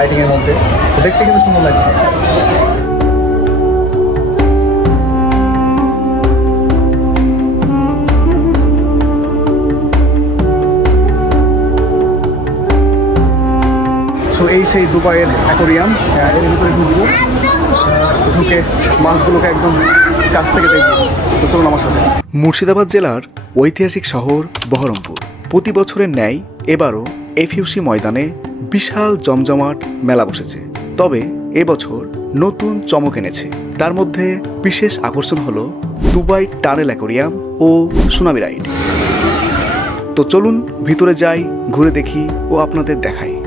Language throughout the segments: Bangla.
লাইটিংয়ের মধ্যে। দেখতে কিন্তু সুন্দর লাগছে। সো এই সেই দুবাইয়ের অ্যাকোরিয়াম এর ভিতরে ঢুকবো। ঢুকে মাছগুলোকে একদম কাছ থেকে দেখব। তো চলুন আমার সাথে। মুর্শিদাবাদ জেলার ঐতিহাসিক শহর বহরমপুর। প্রতি বছরের ন্যায় এবারও এফইউসি ময়দানে বিশাল জমজমাট মেলা বসেছে। তবে এবছর নতুন চমক এনেছে। তার মধ্যে বিশেষ আকর্ষণ হলো দুবাই টানেল অ্যাকোরিয়াম ও সুনামি রাইড। তো চলুন ভিতরে যাই, ঘুরে দেখি ও আপনাদের দেখাই।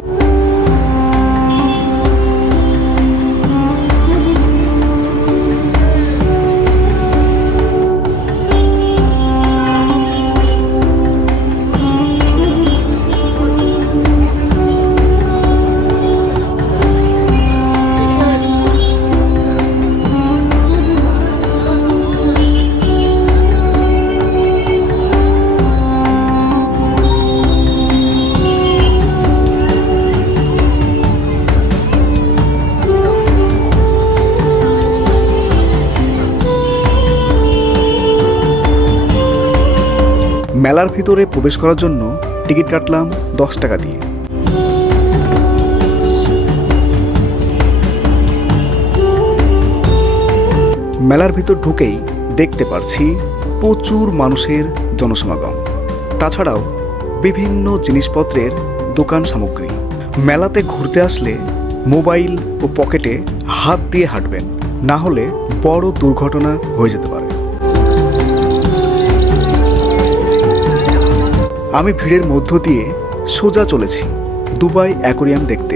মেলার ভিতরে প্রবেশ করার জন্য টিকিট কাটলাম দশ টাকা দিয়ে। মেলার ভিতর ঢুকেই দেখতে পারছি প্রচুর মানুষের জনসমাগম। তাছাড়াও বিভিন্ন জিনিসপত্রের দোকান সামগ্রী। মেলাতে ঘুরতে আসলে মোবাইল ও পকেটে হাত দিয়ে হাঁটবেন, না হলে বড় দুর্ঘটনা হয়ে যেতে পারে। আমি ভিড়ের মধ্য দিয়ে সোজা চলেছি দুবাই অ্যাকোরিয়াম দেখতে।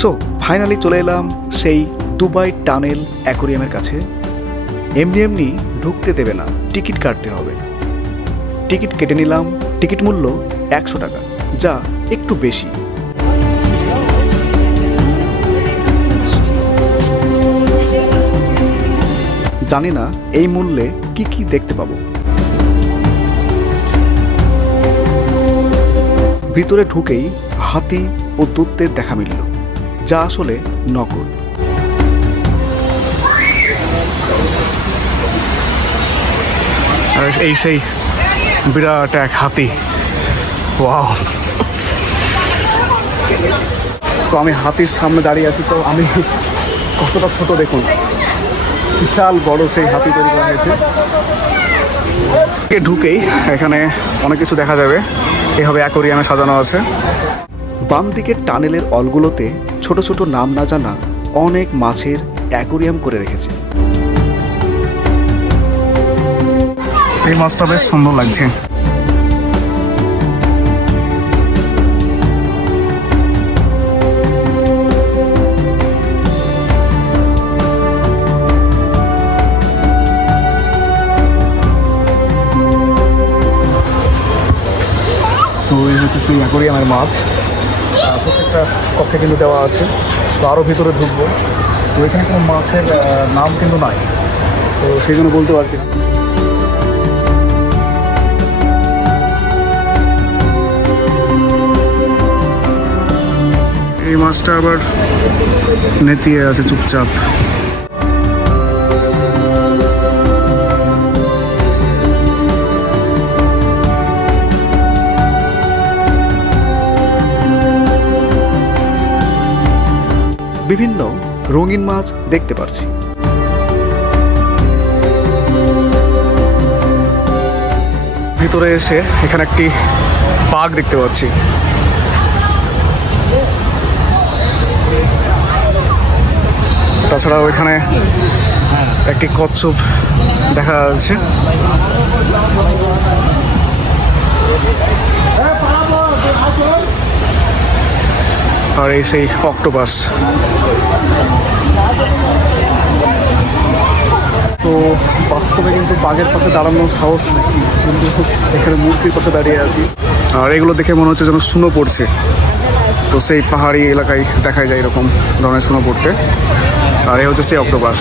সো ফাইনালি চলে এলাম সেই দুবাই টানেল অ্যাকোরিয়ামের কাছে। এমনি এমনি ঢুকতে দেবে না, টিকিট কাটতে হবে। টিকিট কেটে নিলাম, টিকিট মূল্য একশো টাকা। যা একটু বেশি। জানি না এই মূল্যে কি কি দেখতে পাবো। ভিতরে ঢুকেই হাতি ও দূতের দেখা মিলল, যা আসলে নকল। এই সেই বিরাট এক হাতি। ওয়াও। তো আমি হাতির সামনে দাঁড়িয়ে আছি, তো আমি কতটা ছোট দেখুন। বিশাল বড় সেই হাতি তৈরি করা হয়েছে। ঢুকেই এখানে অনেক কিছু দেখা যাবে। এভাবে অ্যাকোরিয়ামে সাজানো আছে। বাম দিকের টানেলের অলগুলোতে ছোট ছোট নাম না জানা অনেক মাছের অ্যাকোরিয়াম করে রেখেছে। এই মাছটা বেশ সুন্দর লাগছে। তো এই হচ্ছে সেই অ্যাকোরিয়ামের মাছ। প্রত্যেকটা কক্ষে কিন্তু দেওয়া আছে। তো আরও ভিতরে ঢুকবো। তো এখানে কোনো মাছের নাম কিন্তু নাই। তো সেই জন্য বলতে পারছি না। এই মাছটা আবার নেতিয়ে আছে চুপচাপ। বিভিন্ন রঙিন মাছ দেখতে পারছি। ভিতরে এসে এখানে একটি বাঘ দেখতে পাচ্ছি। তাছাড়াও এখানে একটি কচ্ছপ দেখা যাচ্ছে। আর এই সেই অক্টোপাস তো বাস্তবে কিন্তু বাঘের পাশে দাঁড়ানোর সাহস নেই। কিন্তু এখানে মূর্তির পাশে দাঁড়িয়ে আছি। আর এগুলো দেখে মনে হচ্ছে যেন শুনো পড়ছে। তো সেই পাহাড়ি এলাকায় দেখা যায় এরকম ধরনের শুনো পড়তে। আর এই হচ্ছে সেই অক্টোপাস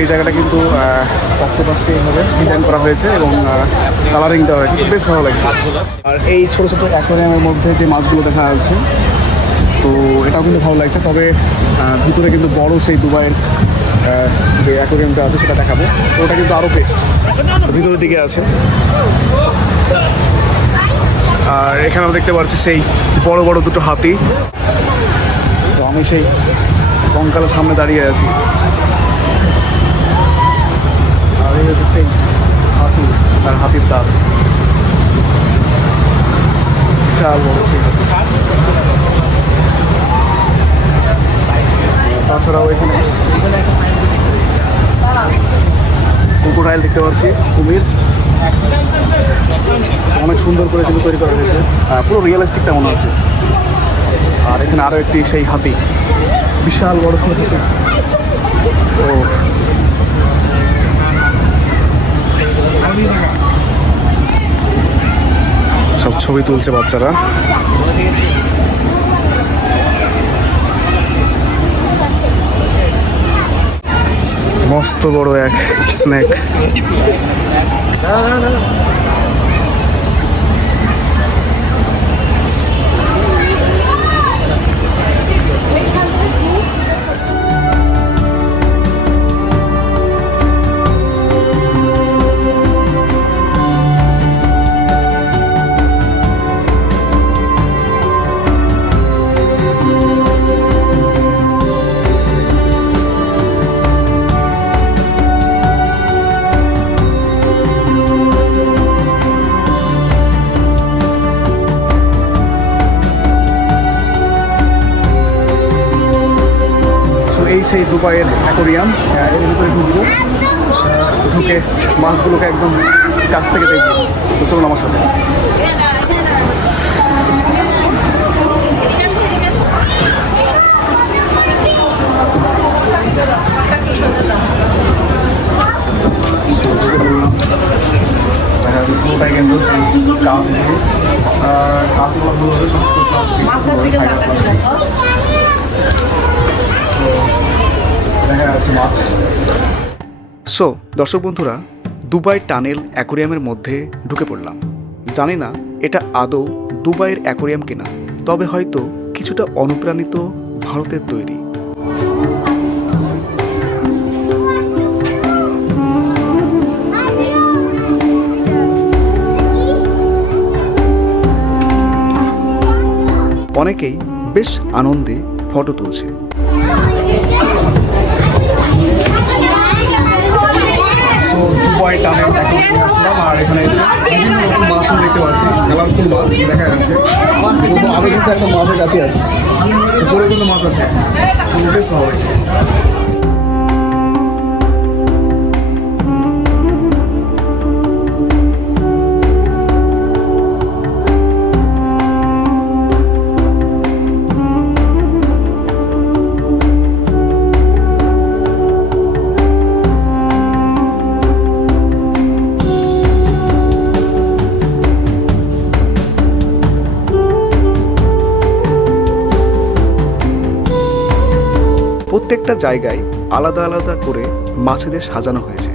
এই জায়গাটা কিন্তু অক্টোপাসকে এইভাবে ডিজাইন করা হয়েছে এবং কালারিং দেওয়া হয়েছে। বেশ ভালো লাগছে। আর এই ছোটো ছোটো অ্যাকোয়ারিয়ামের মধ্যে যে মাছগুলো দেখা যাচ্ছে, তো এটাও কিন্তু ভালো লাগছে। তবে ভিতরে কিন্তু বড় সেই দুবাইয়ের যে অ্যাকোয়ারিয়ামটা আছে, সেটা দেখাবো। ওটা কিন্তু আরও বেস্ট ভিতরের দিকে আছে। আর এখানেও দেখতে পাচ্ছি সেই বড় বড় দুটো হাতি। তো আমি সেই কঙ্কালের সামনে দাঁড়িয়ে আছি। আর এই হচ্ছে সেই হাতি আর হাতির দাঁত। বিশাল বড় সেই হাতি। তাছাড়াও এখানে কুকুরাইল দেখতে পাচ্ছি কুমির। অনেক সুন্দর করে কিন্তু তৈরি করা হয়েছে। আহ, পুরো রিয়েলিস্টিকটা মনে হচ্ছে। আর এখানে আরও একটি সেই হাতি। বিশাল বড় হাতি। ও সব ছবি তুলছে বাচ্চারা। মস্ত বড় এক স্নেক। তো এই সেই দুবাইয়ের অ্যাকোরিয়াম এর ভিতরে ঢুকবো। ঢুকে মাছগুলোকে একদম কাছ থেকে দেখব। তো চলুন আমার সাথে। পুরোটাই কিন্তু কাঁচ দিয়ে আর হলো? হলো সব প্লাস্টিক সো দর্শক বন্ধুরা, দুবাই টানেল অ্যাকোরিয়ামের মধ্যে ঢুকে পড়লাম। জানি না এটা আদৌ দুবাইয়ের অ্যাকোরিয়াম কিনা, তবে হয়তো কিছুটা অনুপ্রাণিত ভারতের তৈরি। অনেকেই বেশ আনন্দে ফটো তুলছে। সো দুবাই আসলাম আর এখানে এসে বিভিন্ন রকম মাছগুলো দেখতে পাচ্ছি। কালারফুল মাছ দেখা যাচ্ছে। আমি কিন্তু একটা মাছের কাছে আছি। উপরে কিন্তু মাছ আছে। বেশ ভালো লাগছে। প্রত্যেকটা জায়গায় আলাদা আলাদা করে মাছেদের সাজানো হয়েছে।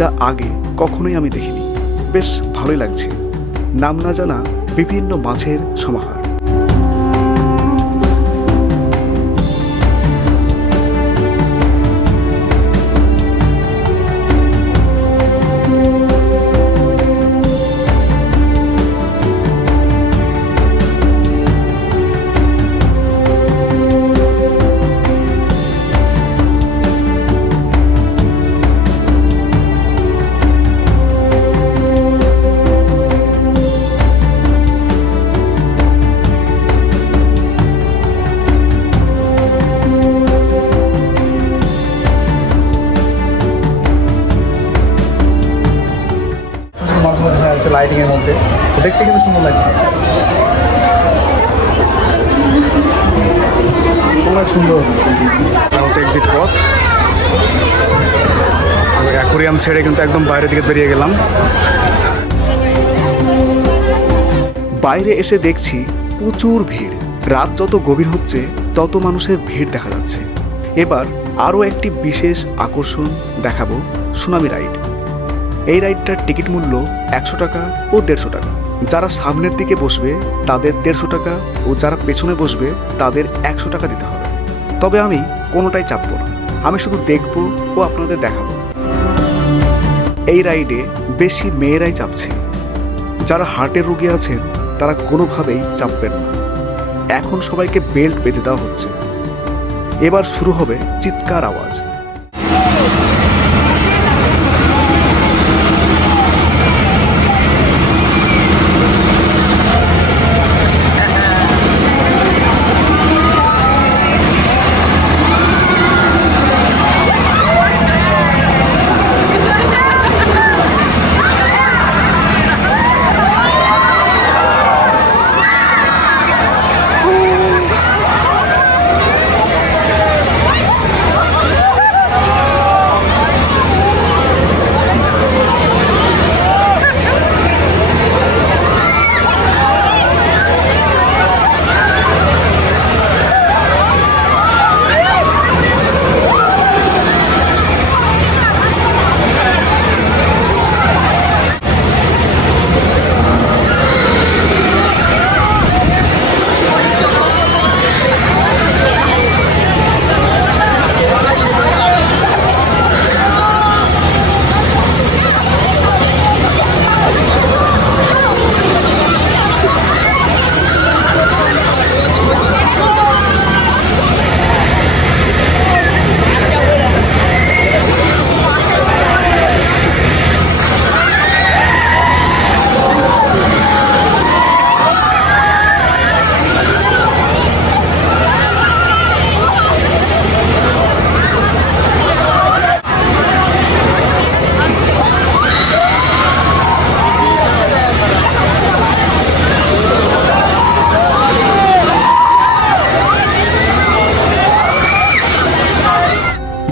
যা আগে কখনোই আমি দেখিনি। বেশ ভালোই লাগছে। নাম না জানা বিভিন্ন মাছের সমাহার। লাইটিংয়ের মধ্যে। তো দেখতে কিন্তু সুন্দর লাগছে। অনেক সুন্দর। হচ্ছে এক্সিট পথ। অ্যাকোরিয়াম ছেড়ে কিন্তু একদম বাইরের দিকে বেরিয়ে গেলাম। বাইরে এসে দেখছি প্রচুর ভিড়। রাত যত গভীর হচ্ছে তত মানুষের ভিড় দেখা যাচ্ছে। এবার আরও একটি বিশেষ আকর্ষণ দেখাবো সুনামি রাইড। এই রাইডটার টিকিট মূল্য একশো টাকা ও দেড়শো টাকা। যারা সামনের দিকে বসবে, তাদের দেড়শো টাকা ও যারা পেছনে বসবে, তাদের একশো টাকা দিতে হবে। তবে আমি কোনোটাই চাপবো না। আমি শুধু দেখব ও আপনাদের দেখাবো। এই রাইডে বেশি মেয়েরাই চাপছে। যারা হার্টের রোগী আছেন, তারা কোনোভাবেই চাপবেন না। এখন সবাইকে বেল্ট বেঁধে দেওয়া হচ্ছে। এবার শুরু হবে চিৎকার আওয়াজ।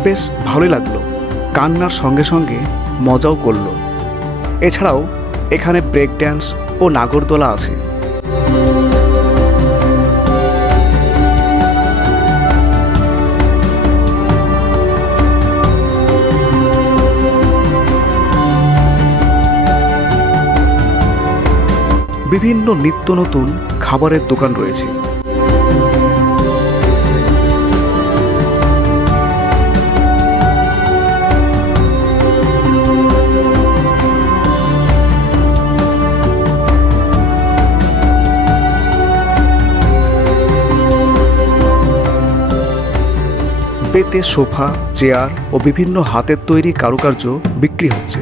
বেশ ভালোই লাগল। কান্নার সঙ্গে সঙ্গে মজাও করল। এছাড়াও এখানে ব্রেক ড্যান্স ও নাগরদোলা আছে। বিভিন্ন নিত্য নতুন খাবারের দোকান রয়েছে। বেতে সোফা চেয়ার ও বিভিন্ন হাতের তৈরি কারুকার্য বিক্রি হচ্ছে।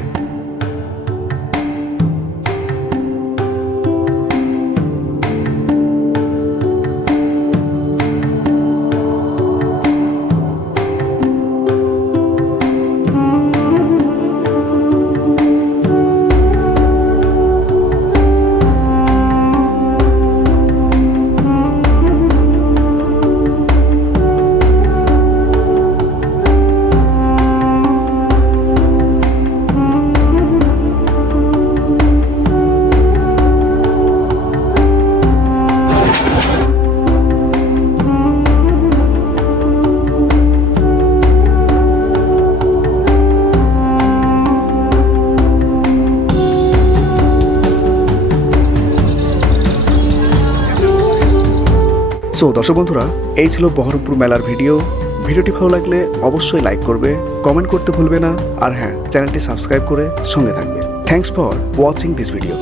সো দর্শক বন্ধুরা, এই ছিল বহরমপুর মেলার ভিডিও। ভিডিওটি ভালো লাগলে অবশ্যই লাইক করবে কমেন্ট করতে ভুলবে না। আর হ্যাঁ চ্যানেলটি সাবস্ক্রাইব করে সঙ্গে থাকবে। Thanks for watching this video